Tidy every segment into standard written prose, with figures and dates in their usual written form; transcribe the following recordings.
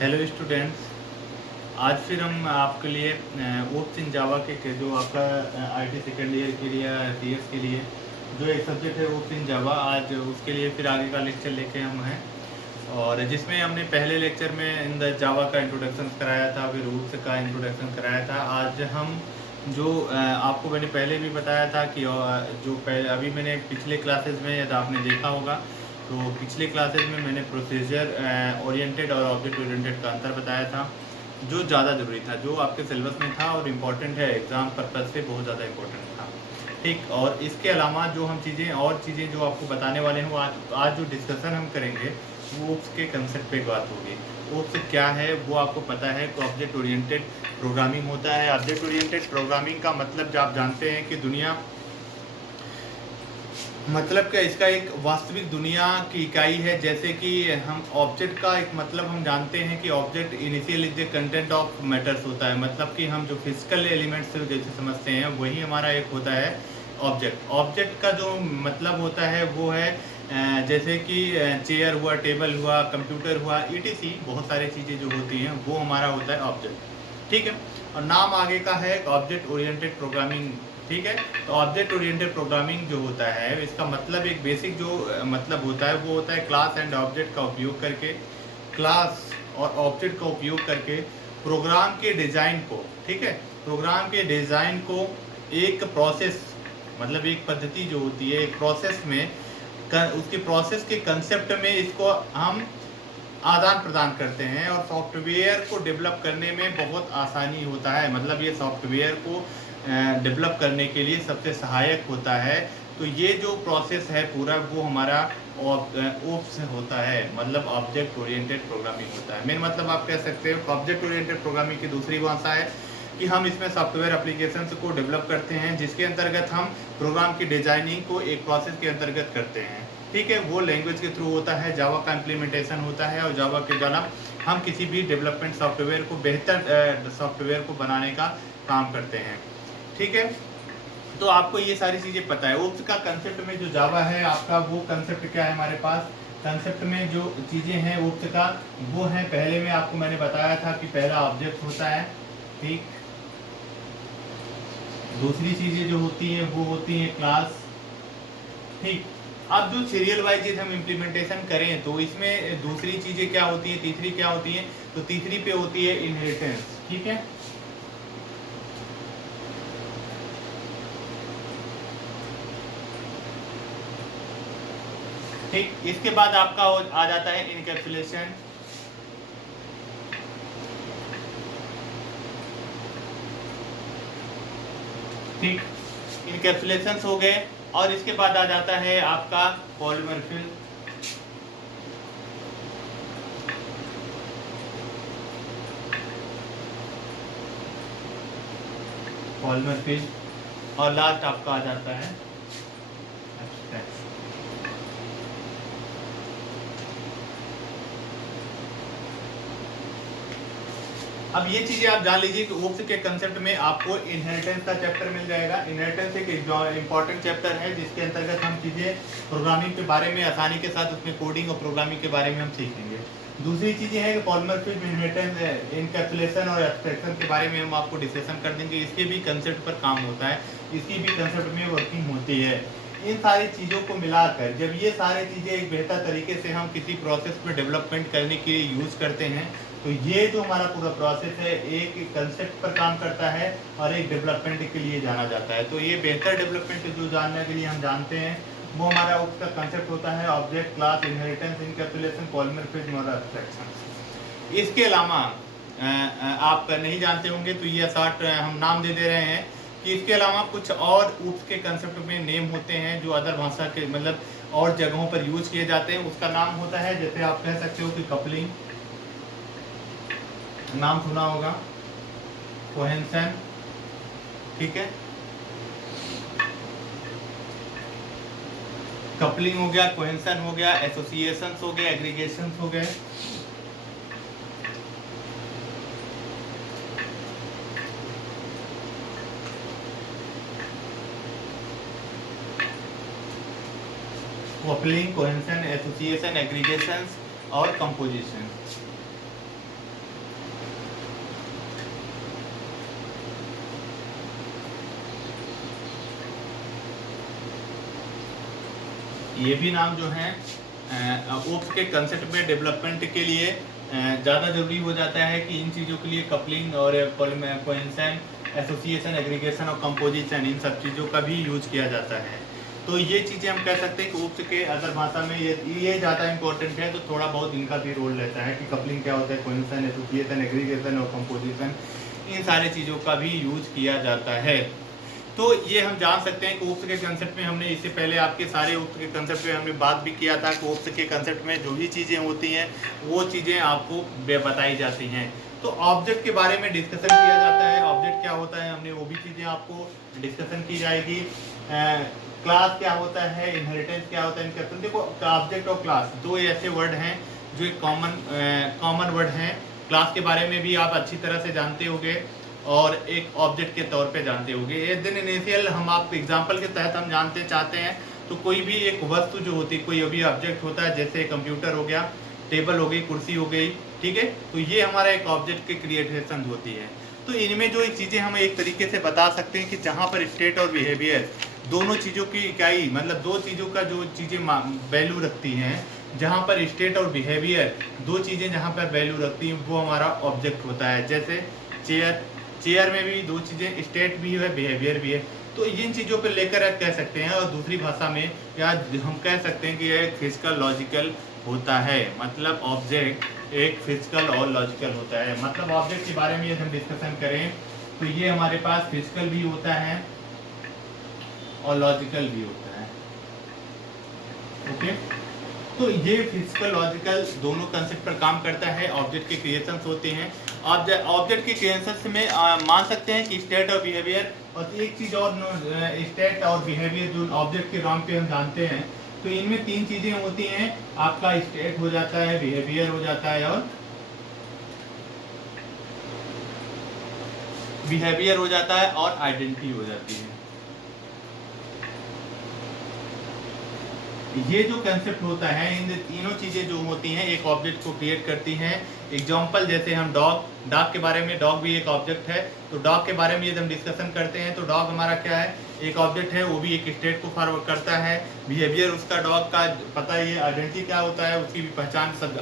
Hello students. आज फिर हम आपके लिए ओप्स इन जावा के जो आपका आईटी सेकेंड ईयर के लिए या सीएस के लिए जो एक सब्जेक्ट है ओप्स इन जावा, आज उसके लिए फिर आगे का लेक्चर लेके हम हैं। और जिसमें हमने पहले लेक्चर में इन द जावा का इंट्रोडक्शन कराया था, फिर ओप्स का इंट्रोडक्शन कराया था। आज हम जो आपको मैंने पहले भी बताया था कि जो पहले अभी मैंने पिछले क्लासेस में यदि आपने देखा होगा तो पिछले क्लासेस में मैंने प्रोसीजर ओरिएंटेड और ऑब्जेक्ट ओरिएंटेड का अंतर बताया था, जो ज़्यादा ज़रूरी था, जो आपके सिलेबस में था और इम्पॉर्टेंट है, एग्ज़ाम पर्पज़ से बहुत ज़्यादा इम्पोर्टेंट था। ठीक, और इसके अलावा जो हम चीज़ें जो आपको बताने वाले हैं वो आज जो डिस्कशन हम करेंगे वो ओप्स के कंसेप्ट पे बात होगी। ओप्स क्या है वो आपको पता है कि ऑब्जेक्ट ओरिएंटेड प्रोग्रामिंग होता है। ऑब्जेक्ट ओरिएंटेड प्रोग्रामिंग का मतलब जो आप जानते हैं कि दुनिया मतलब क्या, इसका एक वास्तविक दुनिया की इकाई है। जैसे कि हम ऑब्जेक्ट का एक मतलब हम जानते हैं कि object initial is the content of matters होता है। मतलब कि हम जो फिजिकल एलिमेंट्स जैसे समझते हैं वही हमारा एक होता है ऑब्जेक्ट। ऑब्जेक्ट का जो मतलब होता है वो है जैसे कि चेयर हुआ, टेबल हुआ, कंप्यूटर हुआ, ईटीसी बहुत सारी चीज़ें जो होती हैं वो हमारा होता है ऑब्जेक्ट। ठीक है, और नाम आगे का है ऑब्जेक्ट ओरिएंटेड प्रोग्रामिंग। ठीक है, तो ऑब्जेक्ट ओरिएंटेड प्रोग्रामिंग जो होता है इसका मतलब एक बेसिक जो मतलब होता है वो होता है क्लास एंड ऑब्जेक्ट का उपयोग करके, क्लास और ऑब्जेक्ट का उपयोग करके प्रोग्राम के डिज़ाइन को, ठीक है, प्रोग्राम के डिज़ाइन को एक प्रोसेस मतलब एक पद्धति जो होती है एक प्रोसेस में उसकी प्रोसेस के कंसेप्ट में इसको हम आदान प्रदान करते हैं और सॉफ्टवेयर को डेवलप करने में बहुत आसानी होता है। मतलब ये सॉफ्टवेयर को डेवलप करने के लिए सबसे सहायक होता है। तो ये जो प्रोसेस है पूरा वो हमारा ओप्स होता है, मतलब ऑब्जेक्ट ओरिएंटेड प्रोग्रामिंग होता है। मेन मतलब आप कह सकते हो ऑब्जेक्ट ओरिएंटेड प्रोग्रामिंग की दूसरी भाषा है कि हम इसमें सॉफ्टवेयर एप्लीकेशंस को डेवलप करते हैं जिसके अंतर्गत हम प्रोग्राम की डिजाइनिंग को एक प्रोसेस के अंतर्गत करते हैं। ठीक है, वो लैंग्वेज के थ्रू होता है, जावा का इम्प्लीमेंटेशन होता है और जावा के द्वारा हम किसी भी डेवलपमेंट सॉफ्टवेयर को बेहतर सॉफ्टवेयर को बनाने का काम करते हैं। ठीक है, तो आपको ये सारी चीज़ें पता है। ओप्स का कंसेप्ट में जो जावा है आपका वो कंसेप्ट क्या है हमारे पास, कंसेप्ट में जो चीज़ें हैं ओप्स का वो है, पहले में आपको मैंने बताया था कि पहला ऑब्जेक्ट होता है। ठीक, दूसरी चीज़ें जो होती हैं वो होती हैं क्लास। ठीक, अब जो सीरियल वाइज हम इम्प्लीमेंटेशन करें तो इसमें दूसरी चीज़ें क्या होती हैं, तीसरी क्या होती हैं, तो तीसरी पे होती है इनहेरिटेंस। ठीक है, ठीक, इसके बाद आपका आ जाता है इनकैप्सुलेशन। ठीक, इनकैप्सुलेशन हो गए और इसके बाद आ जाता है आपका पॉलीमॉर्फिज्म। पॉलीमॉर्फिज्म और लास्ट आपका आ जाता है एब्स्ट्रैक्शन। अब ये चीजें आप जान लीजिए कि ओप्स के कंसेप्ट में आपको इनहेरिटेंस का चैप्टर मिल जाएगा। इनहेरिटेंस एक इंपॉर्टेंट चैप्टर है जिसके अंतर्गत हम चीजें प्रोग्रामिंग के बारे में आसानी के साथ उसमें कोडिंग और प्रोग्रामिंग के बारे में हम सीखेंगे। दूसरी चीजें हैं कि पॉलीमॉर्फिज्म, इनहेरिटेंस, इनकैप्सुलेशन और एब्स्ट्रैक्शन के बारे में हम आपको डिस्कशन कर देंगे। इसके भी कंसेप्ट पर काम होता है, इसकी भी कंसेप्ट में वर्किंग होती है। इन सारी चीज़ों को मिलाकर जब ये सारी चीज़ें एक बेहतर तरीके से हम किसी प्रोसेस में डेवलपमेंट करने के लिए यूज़ करते हैं तो ये जो हमारा पूरा प्रोसेस है एक कंसेप्ट पर काम करता है और एक डेवलपमेंट के लिए जाना जाता है। तो ये बेहतर डेवलपमेंट जो जानने के लिए हम जानते हैं वो हमारा उसका कंसेप्ट होता है object, class, inheritance, encapsulation, polymorphism और एब्स्ट्रैक्शन। इसके अलावा आप नहीं जानते होंगे तो ये 60 हम नाम दे रहे हैं कि इसके अलावा कुछ और ओप्स के कंसेप्ट में नेम होते हैं जो अदर भाषा के मतलब और जगहों पर यूज किए जाते हैं। उसका नाम होता है, जैसे आप कह सकते हो कि कपलिंग, नाम सुना होगा, कोहेंशन। ठीक है, कपलिंग हो गया, कोहेंशन हो गया, एसोसिएशन हो गया, एग्रीगेशन हो गए। कपलिंग, कोहेंशन, एसोसिएशन, एग्रीगेशन और कंपोजिशन। ये भी नाम जो है ओप्स के कंसेप्ट में डेवलपमेंट के लिए ज़्यादा ज़रूरी हो जाता है कि इन चीज़ों के लिए कपलिंग और कोइंसन, एसोसिएशन, एग्रीगेशन और कंपोजिशन, इन सब चीज़ों का भी यूज किया जाता है। तो ये चीज़ें हम कह सकते हैं कि ओप्स के अदर भाषा में ये ज़्यादा इंपॉर्टेंट है, तो थोड़ा बहुत इनका भी रोल रहता है कि कपलिंग क्या होता है, कोइंसन, एसोसिएशन, एग्रीगेशन और कंपोजिशन, इन सारे चीज़ों का भी यूज किया जाता है। तो ये हम जान सकते हैं कि ओप्स के कंसेप्ट में हमने इससे पहले आपके सारे ओप्स के कंसेप्ट में हमने बात भी किया था कि ओप्स के कंसेप्ट में जो भी चीज़ें होती हैं वो चीज़ें आपको बताई जाती हैं। तो ऑब्जेक्ट के बारे में डिस्कशन किया जाता है, ऑब्जेक्ट क्या होता है हमने वो भी चीज़ें आपको डिस्कशन की जाएगी। क्लास क्या होता है, इनहेरिटेंस क्या होता है, इनका देखो ऑब्जेक्ट और क्लास दो ऐसे वर्ड हैं जो एक कॉमन वर्ड हैं। क्लास के बारे में भी आप अच्छी तरह से जानते होंगे और एक ऑब्जेक्ट के तौर पे जानते होंगे। ये दिन इनिशियल हम आप एग्जांपल के तहत हम जानते चाहते हैं तो कोई भी एक वस्तु जो होती है, कोई अभी ऑब्जेक्ट होता है, जैसे कंप्यूटर हो गया, टेबल हो गई, कुर्सी हो गई, ठीक है, तो ये हमारा एक ऑब्जेक्ट की क्रिएशन होती है। तो इनमें जो एक चीज़ें हम एक तरीके से बता सकते हैं कि जहाँ पर स्टेट और बिहेवियर दोनों चीज़ों की इकाई, मतलब दो चीज़ों का जो चीज़ें वैल्यू रखती हैं, जहाँ पर स्टेट और बिहेवियर दो चीज़ें जहाँ पर वैल्यू रखती हैं वो हमारा ऑब्जेक्ट होता है। जैसे चेयर में भी दो चीज़ें, स्टेट भी है, बिहेवियर भी है। तो इन चीज़ों पर लेकर कह सकते हैं, और दूसरी भाषा में या हम कह सकते हैं कि एक फिजिकल लॉजिकल होता है, मतलब ऑब्जेक्ट एक फिजिकल और लॉजिकल होता है। मतलब ऑब्जेक्ट के बारे में यदि हम डिस्कशन करें तो ये हमारे पास फिजिकल भी होता है और लॉजिकल भी होता है। ओके, तो ये फिजिकल लॉजिकल दोनों कंसेप्ट पर काम करता है। ऑब्जेक्ट के क्रिएशंस होते हैं, ऑब्जेक्ट के क्रिएशंस में मान सकते हैं कि स्टेट और बिहेवियर, और एक चीज़ और, स्टेट और बिहेवियर जो ऑब्जेक्ट के नाम पे हम जानते हैं, तो इनमें तीन चीज़ें होती हैं। आपका स्टेट हो जाता है, बिहेवियर हो जाता है और बिहेवियर हो जाता है और आइडेंटिटी हो जाती है। ये जो कंसेप्ट होता है, इन तीनों चीज़ें जो होती हैं एक ऑब्जेक्ट को क्रिएट करती हैं। एग्जांपल जैसे हम डॉग के बारे में, डॉग भी एक ऑब्जेक्ट है, तो डॉग के बारे में यदि हम डिस्कशन करते हैं तो डॉग हमारा क्या है, एक ऑब्जेक्ट है, वो भी एक स्टेट को फॉरवर्ड करता है। बिहेवियर उसका डॉग का पता है, ये आइडेंटिटी क्या होता है, उसकी भी पहचान सब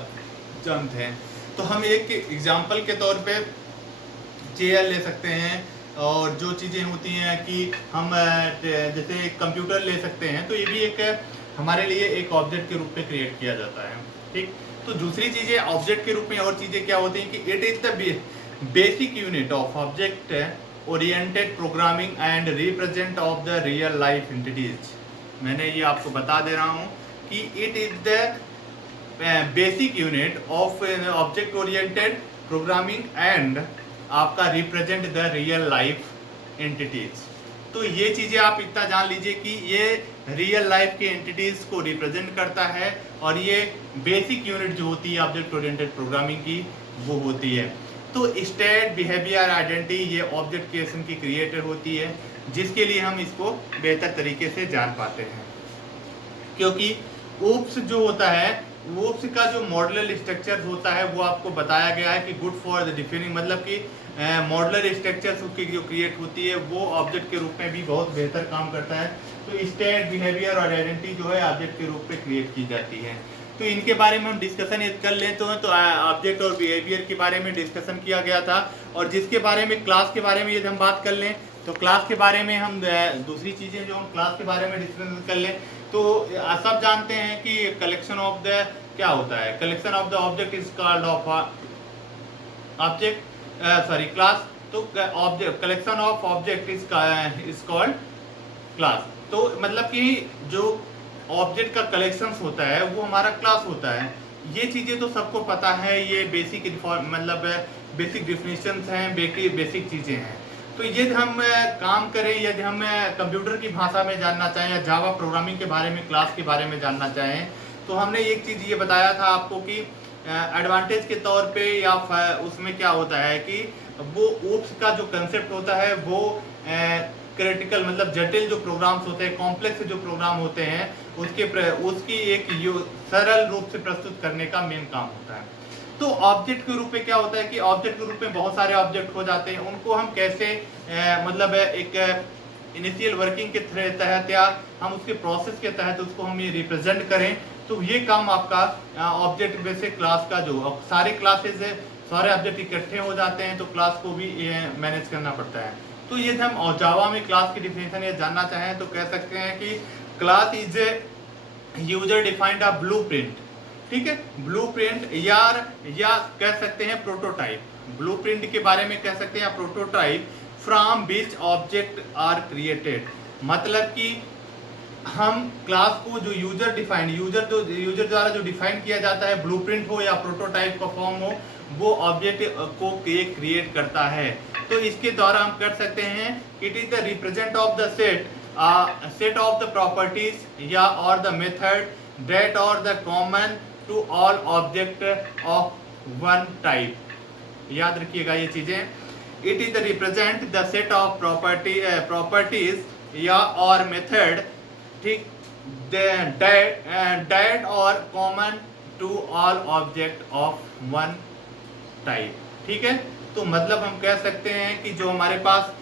जानते हैं। तो हम एक एग्जाम्पल के तौर पर चेयर ले सकते हैं, और जो चीज़ें होती हैं कि हम जैसे कंप्यूटर ले सकते हैं, तो ये भी एक हमारे लिए एक ऑब्जेक्ट के रूप में क्रिएट किया जाता है। ठीक, तो दूसरी चीज़ें ऑब्जेक्ट के रूप में और चीज़ें क्या होती हैं कि it is the basic unit of object oriented programming and represent of the real life entities. मैंने ये आपको बता दे रहा हूँ कि it is the basic unit of object oriented programming and आपका represent the real life entities. तो ये चीज़ें आप इतना जान लीजिए कि ये रियल लाइफ के एंटिटीज को रिप्रेजेंट करता है, और ये बेसिक यूनिट जो होती है ऑब्जेक्ट ओरिएंटेड प्रोग्रामिंग की वो होती है। तो स्टेट, बिहेवियर, आइडेंटिटी ये ऑब्जेक्ट क्रिएशन की क्रिएटर होती है, जिसके लिए हम इसको बेहतर तरीके से जान पाते हैं। क्योंकि ओप्स जो होता है, ओप्स का जो मॉडुलर स्ट्रक्चर होता है वो आपको बताया गया है कि गुड फॉर द डिफाइनिंग, मतलब कि मॉडुलर स्ट्रक्चर्स की जो क्रिएट होती है वो ऑब्जेक्ट के रूप में भी बहुत बेहतर काम करता है। तो स्टेट, बिहेवियर और आइडेंटिटी जो है ऑब्जेक्ट के रूप में क्रिएट की जाती है। तो इनके बारे में हम डिस्कशन यदि कर लें तो ऑब्जेक्ट और बिहेवियर के बारे में डिस्कशन किया गया था। और जिसके बारे में क्लास के बारे में यदि हम बात कर लें तो क्लास के बारे में हम दूसरी चीज़ें जो हम क्लास के बारे में डिस्कशन कर लें तो सब जानते हैं कि कलेक्शन ऑफ द क्या होता है, collection of the object is called of object class. तो object, collection of object is called class. तो मतलब कि जो ऑब्जेक्ट का कलेक्शंस होता है वो हमारा क्लास होता है। ये चीज़ें तो सबको पता है, ये बेसिक मतलब बेसिक डिफिनेशंस हैं, बेसिक चीज़ें हैं। तो यदि हम काम करें, यदि हम कंप्यूटर की भाषा में जानना चाहें या जावा प्रोग्रामिंग के बारे में, क्लास के बारे में जानना चाहें, तो हमने एक चीज़ ये बताया था आपको कि एडवांटेज के तौर पे या उसमें क्या होता है कि वो ओप्स का जो कंसेप्ट होता है वो क्रिटिकल, मतलब जटिल जो प्रोग्राम्स होते हैं, कॉम्प्लेक्स जो प्रोग्राम होते हैं, उसकी एक सरल रूप से प्रस्तुत करने का मेन काम होता है। तो ऑब्जेक्ट के रूप में क्या होता है कि ऑब्जेक्ट के रूप में बहुत सारे ऑब्जेक्ट हो जाते हैं, उनको हम कैसे मतलब एक इनिशियल वर्किंग के तहत या हम उसके प्रोसेस के तहत उसको हम ये रिप्रेजेंट करें, तो ये काम आपका ऑब्जेक्ट बेसिक क्लास का जो सारे क्लासेस है, सारे ऑब्जेक्ट इकट्ठे हो जाते हैं तो क्लास को भी मैनेज करना पड़ता है। तो ये हम जावा में क्लास की डिफिनेशन ये जानना चाहें तो कह सकते हैं कि class is a user defined a blueprint, ठीक है, ब्लूप्रिंट या कह सकते हैं प्रोटोटाइप, ब्लूप्रिंट के बारे में कह सकते हैं prototype from which object are created. मतलब कि हम क्लास को जो यूजर द्वारा जो डिफाइन किया जाता है, ब्लूप्रिंट हो या प्रोटोटाइप का फॉर्म हो, वो ऑब्जेक्ट को क्रिएट करता है। तो इसके द्वारा हम कर सकते हैं it is the represent of the set of the properties या और the method that are the common to all object of one type. याद रखिएगा ये चीजें, it is the represent the set of properties या और मेथड, ठीक, that are common to all object of one type, ठीक है। तो मतलब हम कह सकते हैं कि जो हमारे पास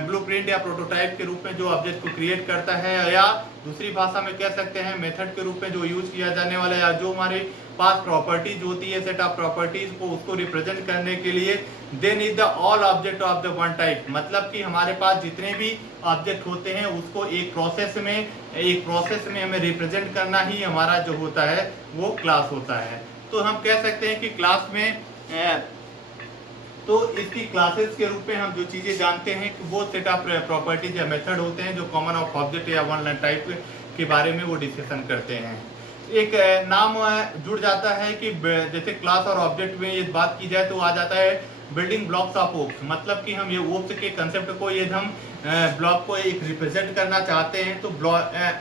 ब्लूप्रिंट या प्रोटोटाइप के रूप में जो ऑब्जेक्ट को क्रिएट करता है, या दूसरी भाषा में कह सकते हैं मेथड के रूप में जो यूज किया जाने वाला है, या जो हमारे पास प्रॉपर्टीज होती है, सेट ऑफ प्रॉपर्टीज को उसको रिप्रेजेंट करने के लिए, then is the all object of the one type. मतलब कि हमारे पास जितने भी ऑब्जेक्ट होते हैं उसको एक प्रोसेस में हमें रिप्रेजेंट करना ही हमारा जो होता है वो क्लास होता है। तो हम कह सकते हैं कि क्लास में तो इसकी क्लासेस के रूप में हम जो चीजें जानते हैं कि वो सेट ऑफ प्रॉपर्टीज या मेथड होते हैं जो कॉमन ऑफ ऑब्जेक्ट या वन टाइप के बारे में वो डिस्कशन करते हैं। एक नाम जुड़ जाता है कि जैसे क्लास और ऑब्जेक्ट में ये बात की जाए तो आ जाता है बिल्डिंग ब्लॉक्स ऑफ ओप्स। मतलब कि हम ये ओप्स के कंसेप्ट को ये हम ब्लॉक को एक रिप्रेजेंट करना चाहते हैं तो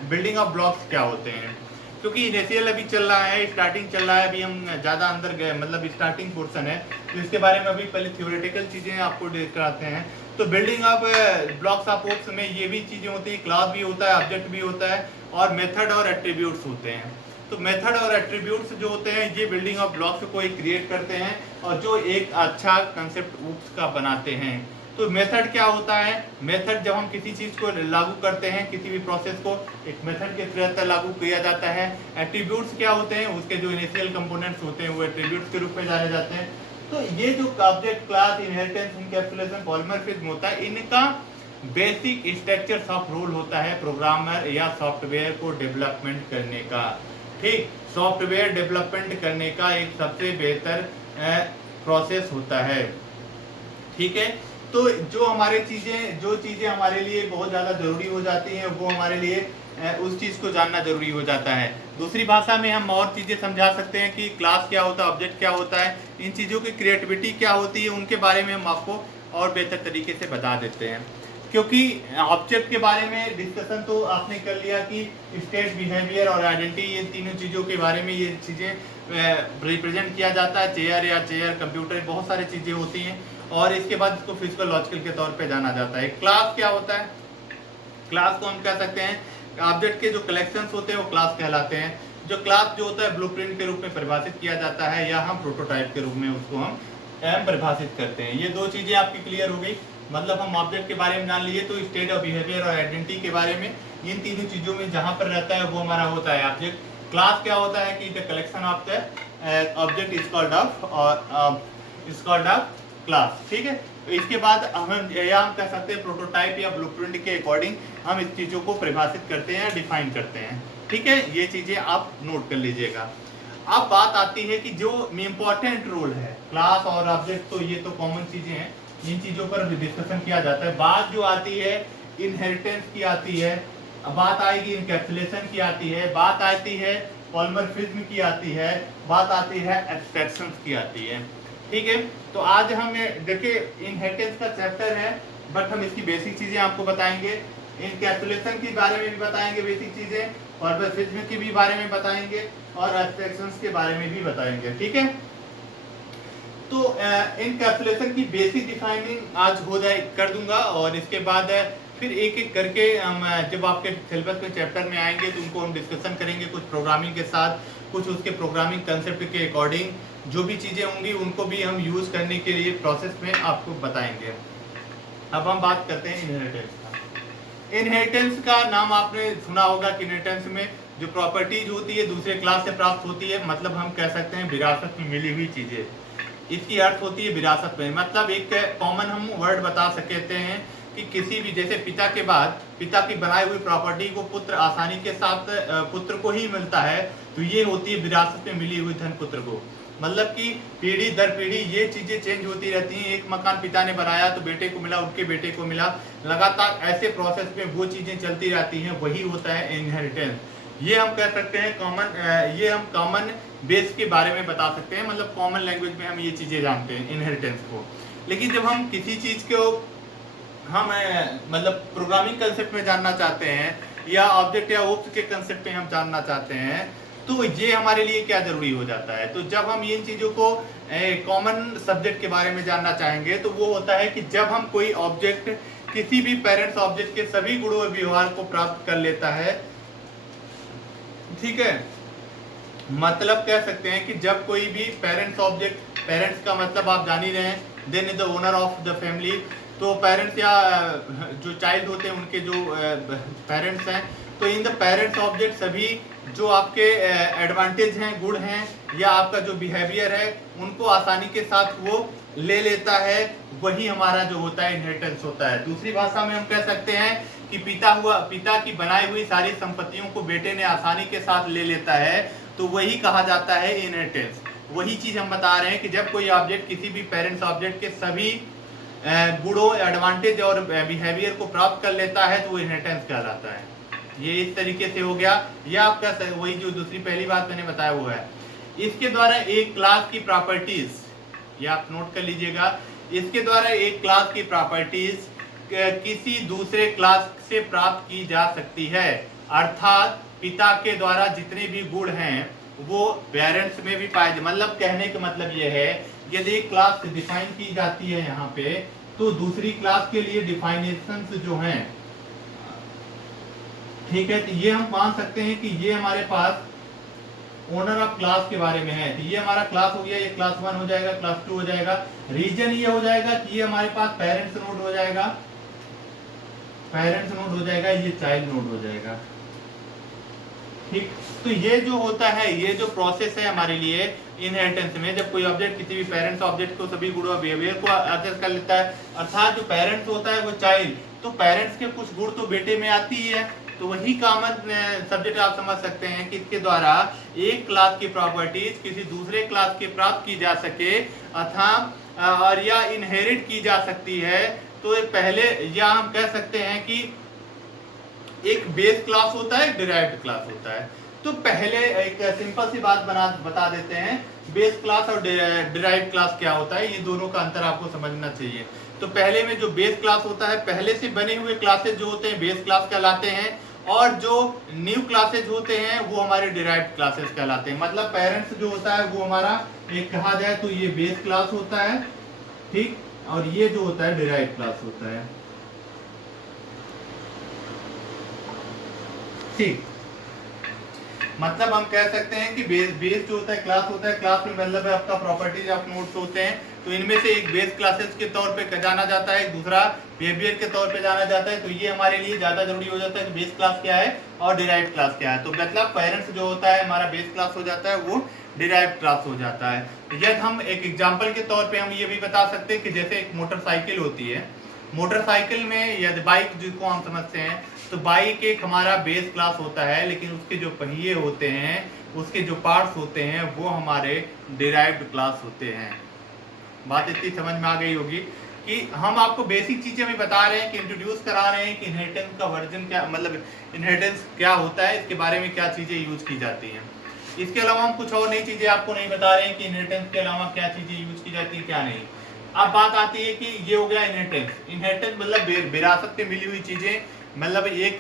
बिल्डिंग ऑफ ब्लॉक्स क्या होते हैं, क्योंकि इनिशियल अभी चल रहा है, स्टार्टिंग चल रहा है, अभी हम ज़्यादा अंदर गए, मतलब स्टार्टिंग पोर्शन है, तो इसके बारे में अभी पहले थ्योरेटिकल चीज़ें आपको कराते हैं। तो building of blocks of OOPs में ये भी चीज़ें होती हैं, क्लास भी होता है, ऑब्जेक्ट भी होता है, और मेथड और एट्रीब्यूट्स होते हैं। तो मेथड और एट्रीब्यूट्स जो होते हैं ये बिल्डिंग ऑफ ब्लॉक्स को एक क्रिएट करते हैं और जो एक अच्छा कंसेप्ट ओप्स का बनाते हैं। तो मेथड क्या होता है, मेथड जब हम किसी चीज को लागू करते हैं, किसी भी प्रोसेस को एक मेथड के तहत लागू किया जाता है। एट्रीब्यूट्स क्या होते हैं, उसके जो इनिशियल कंपोनेंट्स होते हैं वो एट्रीब्यूट्स के रूप में जाने जाते हैं। तो ये जो object, class, inheritance, encapsulation, polymorphism होता है, इनका बेसिक स्ट्रक्चर ऑफ रोल होता है प्रोग्रामर या सॉफ्टवेयर को डेवलपमेंट करने का, ठीक, सॉफ्टवेयर डेवलपमेंट करने का एक सबसे बेहतर प्रोसेस होता है, ठीक है। तो जो चीज़ें हमारे लिए बहुत ज़्यादा ज़रूरी हो जाती हैं वो हमारे लिए उस चीज़ को जानना ज़रूरी हो जाता है। दूसरी भाषा में हम और चीज़ें समझा सकते हैं कि क्लास क्या होता है, ऑब्जेक्ट क्या होता है, इन चीज़ों की क्रिएटिविटी क्या होती है, उनके बारे में हम आपको और बेहतर तरीके से बता देते हैं। क्योंकि ऑब्जेक्ट के बारे में डिस्कशन तो आपने कर लिया कि स्टेट, बिहेवियर और आइडेंटिटी, ये तीनों चीज़ों के बारे में ये चीज़ें रिप्रेजेंट किया जाता है। चेयर, कंप्यूटर, बहुत सारी चीज़ें होती हैं, और इसके बाद इसको फिजिकल लॉजिकल के तौर पे जाना जाता है। क्लास क्या होता है, क्लास को हम कह सकते हैं ऑब्जेक्ट के जो कलेक्शंस होते हैं वो क्लास कहलाते हैं। जो क्लास जो होता है ब्लूप्रिंट के रूप में परिभाषित किया जाता है, या हम प्रोटोटाइप के रूप में उसको हम परिभाषित करते हैं। ये दो चीज़ें आपकी क्लियर हो गई, मतलब हम ऑब्जेक्ट के बारे में जान लिए तो स्टेट ऑफ बिहेवियर और आइडेंटिटी के बारे में, इन तीनों चीज़ों में जहाँ पर रहता है वो हमारा होता है ऑब्जेक्ट। क्लास क्या होता है कि the collection of the object is called of class, ठीक है। तो इसके बाद हम कह सकते हैं प्रोटोटाइप या ब्लूप्रिंट के अकॉर्डिंग हम इस चीज़ों को परिभाषित करते हैं, डिफाइन करते हैं, ठीक है। ये चीज़ें आप नोट कर लीजिएगा। अब बात आती है कि जो इम्पोर्टेंट रोल है क्लास और ऑब्जेक्ट, तो ये तो कॉमन चीज़ें हैं, इन चीज़ों पर डिस्कशन किया जाता है। बात जो आती है इनहेरिटेंस की आती है, बात आएगी इनकैप्सुलेशन की आती है, बात आती है पॉलीमॉर्फिज्म की आती है, बात आती है एब्स्ट्रैक्शंस की आती है, ठीक है। तो आज हम देखिए इनहेरिटेंस का चैप्टर है, बट हम इसकी बेसिक चीज़ें आपको बताएंगे, इनकैप्सुलेशन के बारे में भी बताएंगे बेसिक चीज़ें, पॉलीमॉर्फिज्म के भी बारे में बताएंगे, और एब्स्ट्रैक्शंस के बारे में भी बताएंगे, ठीक है। तो इनकैप्सुलेशन की बेसिक डिफाइनिंग आज कर दूंगा, और इसके बाद फिर एक एक करके हम जब आपके सिलेबस में चैप्टर में आएंगे तो उनको हम डिस्कशन करेंगे, कुछ प्रोग्रामिंग के साथ, कुछ उसके प्रोग्रामिंग कंसेप्ट के अकॉर्डिंग जो भी चीज़ें होंगी उनको भी हम यूज़ करने के लिए प्रोसेस में आपको बताएंगे। अब हम बात करते हैं इनहेरिटेंस का। इनहेरिटेंस का नाम आपने सुना होगा कि इनहेरिटेंस में जो प्रॉपर्टीज होती है दूसरे क्लास से प्राप्त होती है, मतलब हम कह सकते हैं विरासत में मिली हुई चीजें, इसकी अर्थ होती है विरासत में। मतलब एक कॉमन हम वर्ड बता सकते हैं कि किसी भी, जैसे पिता के बाद पिता की बनाई हुई प्रॉपर्टी को पुत्र आसानी के साथ पुत्र को ही मिलता है, तो ये होती है विरासत में मिली हुई धन पुत्र को। मतलब कि पीढ़ी दर पीढ़ी ये चीजें चेंज होती रहती हैं। एक मकान पिता ने बनाया तो बेटे को मिला, उनके बेटे को मिला, लगातार ऐसे प्रोसेस में वो चीजें चलती रहती हैं, वही होता है इनहेरिटेंस। ये हम कह सकते हैं कॉमन, ये हम कॉमन बेस के बारे में बता सकते हैं, मतलब कॉमन लैंग्वेज में हम ये चीजें जानते हैं इनहेरिटेंस को। लेकिन जब हम किसी चीज को हम मतलब प्रोग्रामिंग कंसेप्ट में जानना चाहते हैं या ऑब्जेक्ट या ओब्स के कंसेप्ट में हम जानना चाहते हैं, तो ये हमारे लिए क्या जरूरी हो जाता है। तो जब हम इन चीजों को कॉमन सब्जेक्ट के बारे में जानना चाहेंगे तो वो होता है कि जब हम कोई ऑब्जेक्ट किसी भी पेरेंट्स ऑब्जेक्ट के सभी गुणों और व्यवहार को प्राप्त कर लेता है, ठीक है, मतलब कह सकते हैं कि जब कोई भी पेरेंट्स ऑब्जेक्ट, पेरेंट्स का मतलब आप जान ही रहे हैं, then is the owner of the family, तो पेरेंट्स या जो चाइल्ड होते हैं उनके जो पेरेंट्स हैं, तो इन द पेरेंट्स ऑब्जेक्ट सभी जो आपके एडवांटेज हैं, गुण हैं, या आपका जो बिहेवियर है उनको आसानी के साथ वो ले लेता है, वही हमारा जो होता है इनहेरिटेंस होता है। दूसरी भाषा में हम कह सकते हैं कि पिता की बनाई हुई सारी संपत्तियों को बेटे ने आसानी के साथ ले लेता है, तो वही कहा जाता है इनहेरिटेंस। वही चीज हम बता रहे हैं कि जब कोई ऑब्जेक्ट किसी भी पेरेंट्स ऑब्जेक्ट के सभी गुणों, एडवांटेज और बिहेवियर को प्राप्त कर लेता है, तो वो इनहेरिटेंस कहलाता है। ये इस तरीके से हो गया, या आपका वही जो दूसरी पहली बात मैंने बताया वो है। इसके द्वारा एक क्लास की प्रॉपर्टीज, ये आप नोट कर लीजिएगा, इसके द्वारा एक क्लास की प्रॉपर्टीज किसी दूसरे क्लास से प्राप्त की जा सकती है। अर्थात पिता के द्वारा जितने भी गुण हैं वो पेरेंट्स में भी पाए जाए। मतलब कहने का मतलब ये है, यदि एक क्लास डिफाइन की जाती है यहाँ पे, तो दूसरी क्लास के लिए डिफाइनेशंस जो हैं, ठीक है, तो ये हम मान सकते हैं कि ये हमारे पास ओनर ऑफ क्लास के बारे में है, तो ये हमारा क्लास हो गया, ये क्लास 1 हो जाएगा, क्लास 2 हो जाएगा। रीजन ये हो जाएगा कि ये हमारे पास पेरेंट्स नोड हो जाएगा, पेरेंट्स नोड हो जाएगा, ये चाइल्ड नोड हो जाएगा, ठीक। तो ये जो होता है, ये जो प्रोसेस है हमारे लिए इनहेरिटेंस में, जब कोई ऑब्जेक्ट किसी भी पेरेंट्स ऑब्जेक्ट को सभी गुणों बिहेवियर को एक्सेस कर लेता है, अर्थात जो पेरेंट्स होता है वो चाइल्ड, तो पेरेंट्स के कुछ गुण तो बेटे में आती ही है, तो वही कॉमन सब्जेक्ट आप समझ सकते हैं कि इसके द्वारा एक क्लास की प्रॉपर्टीज किसी दूसरे क्लास के प्राप्त की जा सके अथवा और या इनहेरिट की जा सकती है। तो पहले या हम कह सकते हैं कि एक बेस क्लास होता है, एक डिराइव्ड क्लास होता है। तो पहले एक सिंपल सी बात बता देते हैं, बेस क्लास और डिराइव्ड क्लास क्या होता है, ये दोनों का अंतर आपको समझना चाहिए। तो पहले में जो बेस क्लास होता है, पहले से बने हुए क्लासेज जो होते हैं बेस क्लास कहलाते हैं, और जो न्यू क्लासेज होते हैं वो हमारे डिराइव्ड क्लासेज कहलाते हैं। मतलब पेरेंट्स जो होता है वो हमारा एक कहा जाए तो ये बेस क्लास होता है, ठीक, और ये जो होता है डिराइव्ड क्लास होता है, ठीक। मतलब हम कह सकते हैं कि बेस जो होता है क्लास होता है, क्लास में मतलब है आपका प्रॉपर्टीज ऑफ नोड्स होते हैं, तो इनमें से एक बेस क्लासेस के तौर पे जाना जाता है, दूसरा बिहेवियर के तौर पे जाना जाता है। तो ये हमारे लिए ज्यादा जरूरी हो जाता है कि बेस क्लास क्या है और डिराइव्ड क्लास क्या है। तो मतलब पेरेंट्स जो होता है हमारा बेस क्लास हो जाता है, वो डिराइव्ड क्लास हो जाता है। यदि हम एक एग्जाम्पल के तौर पर हम ये भी बता सकते हैं कि जैसे एक मोटरसाइकिल होती है, मोटरसाइकिल में या बाइक जिसको हम समझते हैं, तो बाइक एक हमारा बेस क्लास होता है, लेकिन उसके जो पहिए होते हैं, उसके जो पार्ट्स होते हैं वो हमारे डिराइव्ड क्लास होते हैं। बात इतनी समझ में आ गई होगी कि हम आपको बेसिक चीजें भी बता रहे हैं कि इंट्रोड्यूस करा रहे हैं कि इनहेरिटेंस का वर्जन क्या, मतलब इनहेरिटेंस क्या होता है, इसके बारे में क्या चीजें यूज की जाती हैं। इसके अलावा हम कुछ और नई चीजें आपको नहीं बता रहे हैं कि इनहेरिटेंस के अलावा क्या चीजें यूज की जाती है क्या नहीं। अब बात आती है कि ये हो गया इनहेरिटेंस। इनहेरिटेंस मतलब विरासत में मिली हुई चीजें, मतलब एक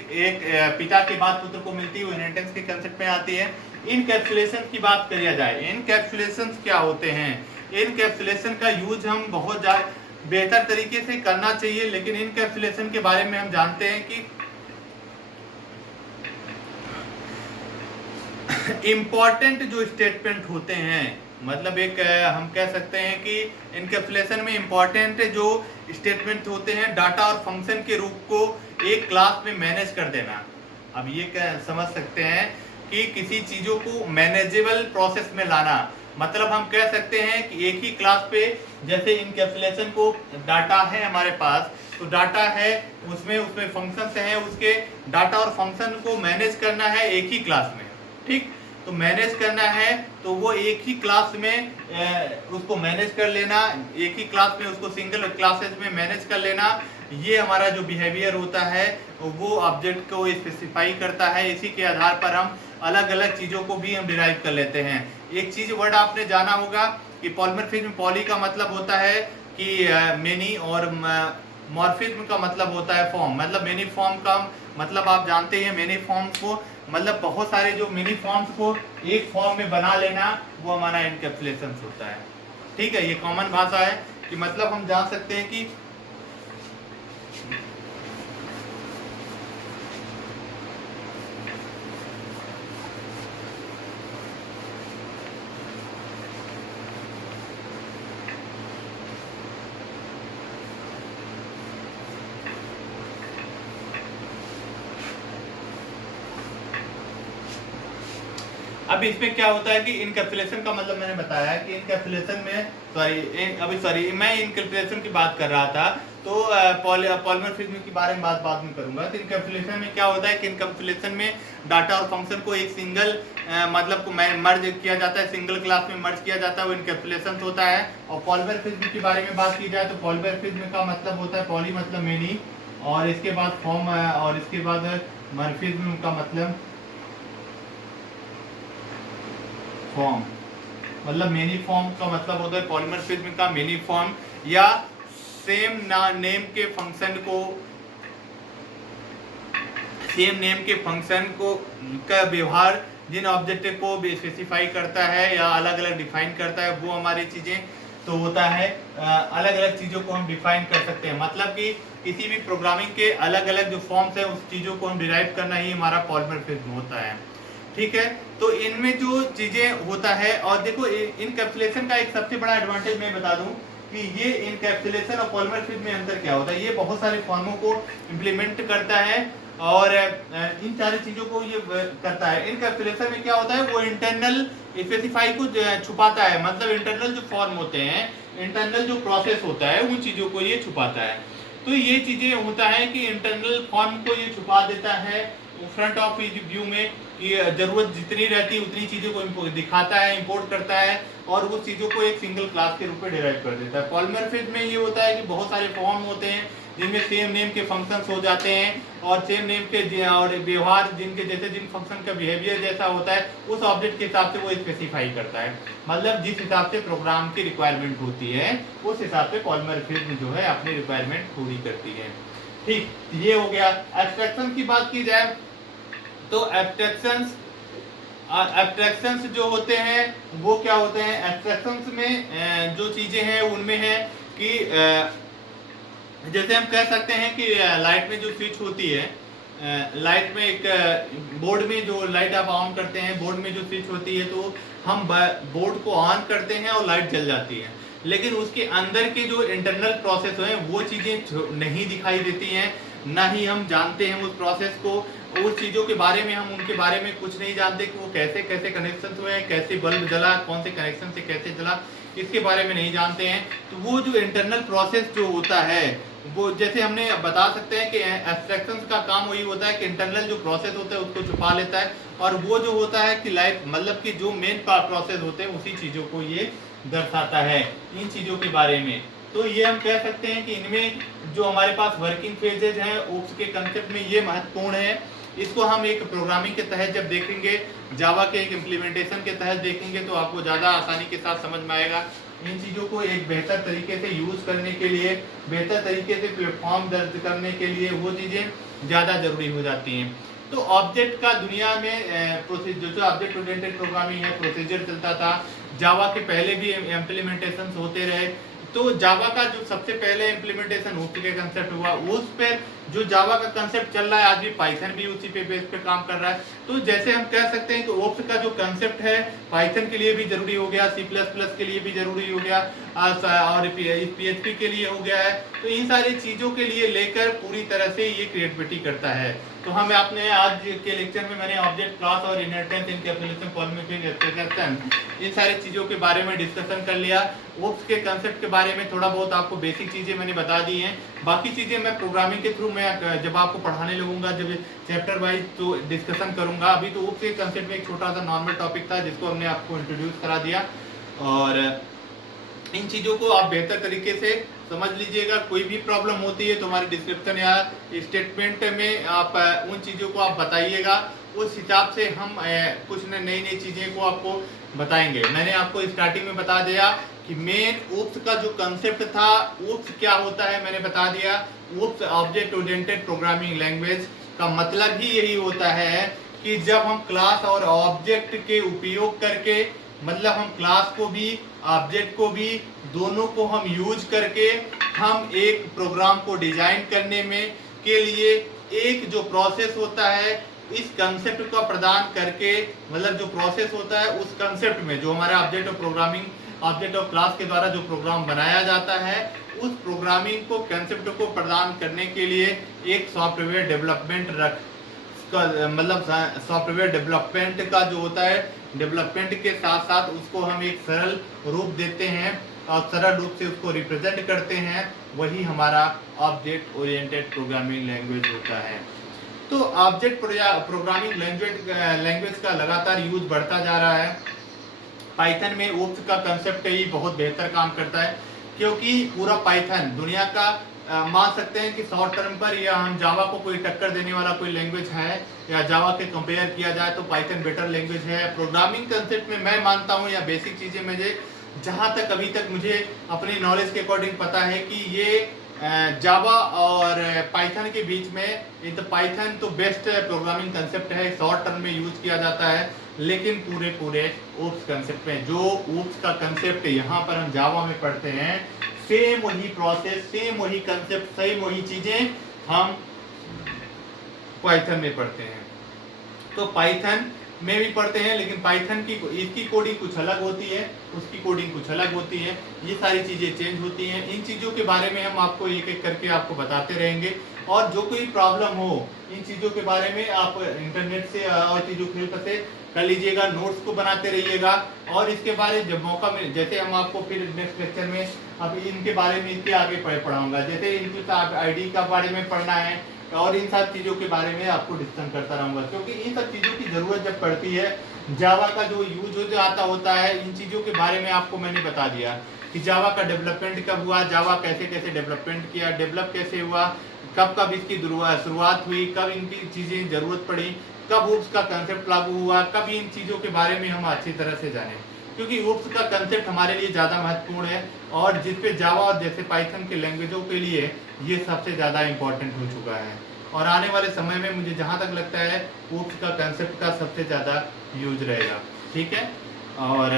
पिता के बाद पुत्र को मिलती है, वो इनहेरिटेंस के कंसेप्ट में आती है। इनकैप्सुलेशन की बात करिए जाए, इनकैप्सुलेशन क्या होते हैं, इनकैप्सुलेशन का यूज हम बहुत बेहतर तरीके से करना चाहिए, लेकिन इनकैप्सुलेशन के बारे में हम जानते हैं कि इम्पोर्टेंट जो स्टेटमेंट होते हैं मतलब एक हम कह सकते हैं कि इनकैप्सुलेशन में इम्पॉर्टेंट जो स्टेटमेंट होते हैं डाटा और फंक्शन के रूप को एक क्लास में मैनेज कर देना। अब ये समझ सकते हैं कि किसी चीज़ों को मैनेजेबल प्रोसेस में लाना, मतलब हम कह सकते हैं कि एक ही क्लास पे जैसे इनकैप्सुलेशन को डाटा है हमारे पास, तो डाटा है उसमें फंक्शंस हैं, उसके डाटा और फंक्शन को मैनेज करना है एक ही क्लास में। ठीक, तो मैनेज करना है तो वो एक ही क्लास में उसको मैनेज कर लेना, एक ही क्लास में उसको सिंगल क्लासेस में मैनेज कर लेना। ये हमारा जो बिहेवियर होता है वो ऑब्जेक्ट को स्पेसिफाई करता है। इसी के आधार पर हम अलग अलग चीज़ों को भी हम डिराइव कर लेते हैं। एक चीज़ वर्ड आपने जाना होगा कि पॉलीमॉर्फिज्म, पॉली का मतलब होता है कि मेनी, और मॉर्फिज्म का मतलब होता है फॉर्म। मतलब मेनी फॉर्म का मतलब आप जानते हैं, मेनी फॉर्म्स को मतलब बहुत सारे जो मिनी फॉर्म्स को एक फॉर्म में बना लेना, वो हमारा इनकैप्सुलेशन होता है। ठीक है, ये कॉमन भाषा है कि मतलब हम जान सकते हैं कि अब इसमें क्या होता है कि इनकैप्सुलेशन का मतलब मैंने बताया कि इनकैप्सुलेशन में मैं इनकैप्सुलेशन की बात कर रहा था, तो पॉलीमॉर्फिज्म के बारे में बाद में करूंगा। तो इनकैप्सुलेशन में क्या होता है कि इनकैप्सुलेशन में डाटा और फंक्शन को एक सिंगल मतलब को मर्ज किया जाता है, सिंगल क्लास में मर्ज किया जाता है, वो इनकैप्सुलेशन होता है। और पॉलीमॉर्फिज्म के बारे में बात की जाए तो पॉलीमॉर्फिज्म का मतलब होता है पॉली मतलब मेनी, और इसके बाद फॉर्म, और इसके बाद मॉर्फिज्म का मतलब फॉर्म। मतलब मेनी फॉर्म का मतलब होता है पॉलीमॉर्फिज्म का मेनी फॉर्म, या सेम नेम के फंक्शन को का व्यवहार जिन ऑब्जेक्ट को भी स्पेसिफाई करता है या अलग अलग डिफाइन करता है, वो हमारी चीजें तो होता है। अलग अलग चीजों को हम डिफाइन कर सकते हैं, मतलब कि किसी भी प्रोग्रामिंग के अलग अलग जो फॉर्म्स है उस चीजों को हम डिराइव करना ही हमारा पॉलीमॉर्फिज्म होता है। ठीक है, तो इनमें जो चीजें होता है, और देखो इनकैप्सुलेशन का एक सबसे बड़ा एडवांटेज मैं बता दूं कि ये इनकैप्सुलेशन और पॉलीमॉर्फिज्म में अंतर क्या होता है। ये बहुत सारे फॉर्मों को इम्प्लीमेंट करता है और इन सारी चीजों को ये करता है। इनकैप्सुलेशन में क्या होता है, वो इंटरनल स्पेसिफाई को छुपाता है, मतलब इंटरनल जो फॉर्म होते हैं, इंटरनल जो प्रोसेस होता है, उन चीजों को ये छुपाता है। तो ये चीजें होता है कि इंटरनल फॉर्म को ये छुपा देता है फ्रंट ऑफ व्यू में, कि जरूरत जितनी रहती है उतनी चीजों को दिखाता है, इंपोर्ट करता है, और उस चीजों को एक सिंगल क्लास के रूप में डिराइव कर देता है। पॉलीमॉर्फिज्म में ये होता है कि बहुत सारे फॉर्म होते हैं जिनमें सेम नेम के फंक्शंस हो जाते हैं, और सेम नेम के और व्यवहार जिनके जैसे जिन फंक्शन का बिहेवियर जैसा होता है उस ऑब्जेक्ट के हिसाब से वो स्पेसिफाई करता है। मतलब जिस हिसाब से प्रोग्राम की रिक्वायरमेंट होती है उस हिसाब से पॉलीमॉर्फिज्म जो है अपनी रिक्वायरमेंट पूरी करती है। ठीक, ये हो गया। एब्स्ट्रैक्शन की बात की जाए तो एब्स्ट्रैक्शंस जो होते हैं वो क्या होते हैं। एब्स्ट्रैक्शंस में जो चीज़ें हैं उनमें है कि जैसे हम कह सकते हैं कि लाइट में जो स्विच होती है, लाइट में एक बोर्ड में जो लाइट आप ऑन करते हैं, बोर्ड में जो स्विच होती है, तो हम बोर्ड को ऑन करते हैं और लाइट जल जाती है, लेकिन उसके अंदर के जो इंटरनल प्रोसेस हैं वो चीज़ें नहीं दिखाई देती हैं, ना ही हम जानते हैं उस प्रोसेस को, उस चीज़ों के बारे में हम उनके बारे में कुछ नहीं जानते कि वो कैसे कैसे कनेक्शन हुए हैं, कैसे बल्ब जला, कौन से कनेक्शन से कैसे जला, इसके बारे में नहीं जानते हैं। तो वो जो इंटरनल प्रोसेस जो होता है वो जैसे हमने बता सकते हैं कि एब्स्ट्रैक्शंस का काम वही होता है कि इंटरनल जो प्रोसेस होता है उसको छुपा लेता है, और वो जो होता है कि लाइफ मतलब कि जो मेन प्रोसेस होते हैं उसी चीज़ों को ये दर्शाता है, इन चीज़ों के बारे में। तो ये हम कह सकते हैं कि इनमें जो हमारे पास वर्किंग फेजेज हैं ओप्स के कंसेप्ट में ये महत्वपूर्ण है। इसको हम एक प्रोग्रामिंग के तहत जब देखेंगे, जावा के एक इम्प्लीमेंटेशन के तहत देखेंगे, तो आपको ज़्यादा आसानी के साथ समझ में आएगा। इन चीज़ों को एक बेहतर तरीके से यूज़ करने के लिए, बेहतर तरीके से प्लेटफॉर्म दर्ज करने के लिए वो चीज़ें ज़्यादा ज़रूरी हो जाती हैं। तो ऑब्जेक्ट का दुनिया में जो ऑब्जेक्ट ओरिएंटेड प्रोग्रामिंग है, प्रोसीजर चलता था, जावा के पहले भी इम्प्लीमेंटेशन होते रहे। तो जावा का जो सबसे पहले इम्प्लीमेंटेशन होप के कंसेप्ट हुआ, उस पर जो जावा का कंसेप्ट चल रहा है आज भी पाइथन भी उसी पे बेस पे काम कर रहा है। तो जैसे हम कह सकते हैं कि ओप्स का जो कंसेप्ट है पाइथन के लिए भी जरूरी हो गया, सी प्लस प्लस के लिए भी जरूरी हो गया, और PHP के लिए हो गया है। तो इन सारी चीज़ों के लिए लेकर पूरी तरह से ये क्रिएटिविटी करता है। तो हम आपने आज के लेक्चर में मैंने ऑब्जेक्ट क्लास और इनहेरिटेंस, इनकैप्सुलेशन, पॉलीमॉर्फिज्म, एब्स्ट्रैक्शन, इन सारी चीज़ों के बारे में डिस्कशन कर लिया। ओप्स के कंसेप्ट के बारे में थोड़ा बहुत आपको बेसिक चीज़ें मैंने बता दी हैं। बाकी चीज़ें मैं प्रोग्रामिंग के थ्रू मैं जब आपको पढ़ाने लगूंगा, जब चैप्टर वाइज तो डिस्कशन करूंगा। अभी तो ओप्स के कंसेप्ट में एक छोटा सा नॉर्मल टॉपिक था जिसको हमने आपको इंट्रोड्यूस करा दिया, और इन चीज़ों को आप बेहतर तरीके से समझ लीजिएगा। कोई भी प्रॉब्लम होती है तो हमारे डिस्क्रिप्शन या स्टेटमेंट में आप उन चीज़ों को आप बताइएगा, उस हिसाब से हम कुछ नई नई चीज़ें को आपको बताएंगे। मैंने आपको स्टार्टिंग में बता दिया कि मेन ओप्स का जो कंसेप्ट था, ओप्स क्या होता है मैंने बता दिया। OOPs object oriented programming language का मतलब ही यही होता है कि जब हम क्लास और ऑब्जेक्ट के उपयोग करके, मतलब हम क्लास को भी ऑब्जेक्ट को भी दोनों को हम यूज करके हम एक प्रोग्राम को डिजाइन करने में के लिए एक जो प्रोसेस होता है इस कंसेप्ट का प्रदान करके, मतलब जो प्रोसेस होता है उस कंसेप्ट में जो हमारा object of programming, object of class के द्वारा जो प्रोग्राम बनाया जाता है उस प्रोग्रामिंग को, कंसेप्ट को प्रदान करने के लिए एक सॉफ्टवेयर डेवलपमेंट मतलब सॉफ्टवेयर डेवलपमेंट का जो होता है, डेवलपमेंट के साथ साथ उसको हम एक सरल रूप देते हैं और सरल रूप से उसको रिप्रेजेंट करते हैं, वही हमारा ऑब्जेक्ट ओरिएंटेड प्रोग्रामिंग लैंग्वेज होता है। तो ऑब्जेक्ट प्रोग्रामिंग लैंग्वेज का लगातार यूज बढ़ता जा रहा है। पाइथन में ओप्स का कंसेप्ट ही बहुत बेहतर काम करता है, क्योंकि पूरा पाइथन दुनिया का मान सकते हैं कि शॉर्ट टर्म पर, या हम जावा को कोई टक्कर देने वाला कोई लैंग्वेज है या जावा के कंपेयर किया जाए तो पाइथन बेटर लैंग्वेज है। प्रोग्रामिंग कंसेप्ट में मैं मानता हूँ, या बेसिक चीज़ें मुझे जहाँ तक अभी तक मुझे अपनी नॉलेज के अकॉर्डिंग पता है कि ये जावा और पाइथन के बीच में, तो पाइथन तो बेस्ट प्रोग्रामिंग कंसेप्ट है, शॉर्ट टर्म में यूज किया जाता है, लेकिन पूरे ओप्स कंसेप्ट में जो ओप्स का कंसेप्ट यहाँ पर हम जावा में पढ़ते हैं, सेम वही प्रोसेस, सेम वही कंसेप्ट, सेम वही चीजें हम पाइथन में पढ़ते हैं। तो पाइथन में भी पढ़ते हैं, लेकिन पाइथन की इसकी कोडिंग कुछ अलग होती है, उसकी कोडिंग कुछ अलग होती है, ये सारी चीज़ें चेंज होती हैं। इन चीज़ों के बारे में हम आपको एक एक करके आपको बताते रहेंगे, और जो कोई प्रॉब्लम हो इन चीज़ों के बारे में आप इंटरनेट से और चीज़ों की हेल्प से कर लीजिएगा, नोट्स को बनाते रहिएगा। और इसके बारे जब मौका मिले, जैसे हम आपको फिर नेक्स्ट लेक्चर में अब इनके बारे में इसके आगे पढ़ाऊंगा, जैसे इनकी आईडी का बारे में पढ़ना है और इन सब चीज़ों के बारे में आपको डिस्कशन करता रहूँगा, क्योंकि इन सब चीज़ों की ज़रूरत जब पड़ती है, जावा का जो यूज हो आता होता है, इन चीज़ों के बारे में आपको मैंने बता दिया कि जावा का डेवलपमेंट कब हुआ, जावा कैसे कैसे डेवलपमेंट किया, डेवलप कैसे हुआ, कब कब इसकी शुरुआत हुई, कब इनकी चीज़ें ज़रूरत पड़ी, कब ओप्स का कंसेप्ट लागू हुआ, कब इन चीज़ों के बारे में हम अच्छी तरह से जानें, क्योंकि ओप्स का कंसेप्ट हमारे लिए ज़्यादा महत्वपूर्ण है, और जिस पे जावा और जैसे पाइथन के लैंग्वेजों के लिए ये सबसे ज़्यादा इम्पोर्टेंट हो चुका है। और आने वाले समय में मुझे जहाँ तक लगता है ओप्स का कंसेप्ट का सबसे ज़्यादा यूज रहेगा, ठीक है। और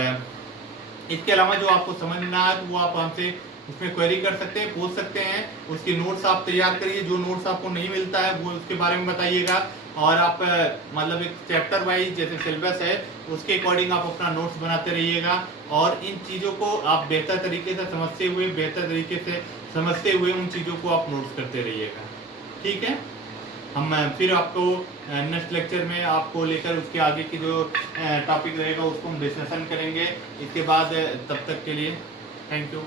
इसके अलावा जो आपको समझ में ना आए तो वो आप हमसे उसमें क्वेरी कर सकते हैं, पूछ सकते हैं, उसकी नोट्स आप तैयार करिए, जो नोट्स आपको नहीं मिलता है वो उसके बारे में बताइएगा, और आप मतलब एक चैप्टर वाइज जैसे सिलेबस है उसके अकॉर्डिंग आप अपना नोट्स बनाते रहिएगा, और इन चीज़ों को आप बेहतर तरीके से समझते हुए उन चीज़ों को आप नोट्स करते रहिएगा, ठीक है। हम फिर आपको नेक्स्ट लेक्चर में आपको लेकर उसके आगे की जो टॉपिक रहेगा उसको हम डिस्कशन करेंगे। इसके बाद तब तक के लिए थैंक यू।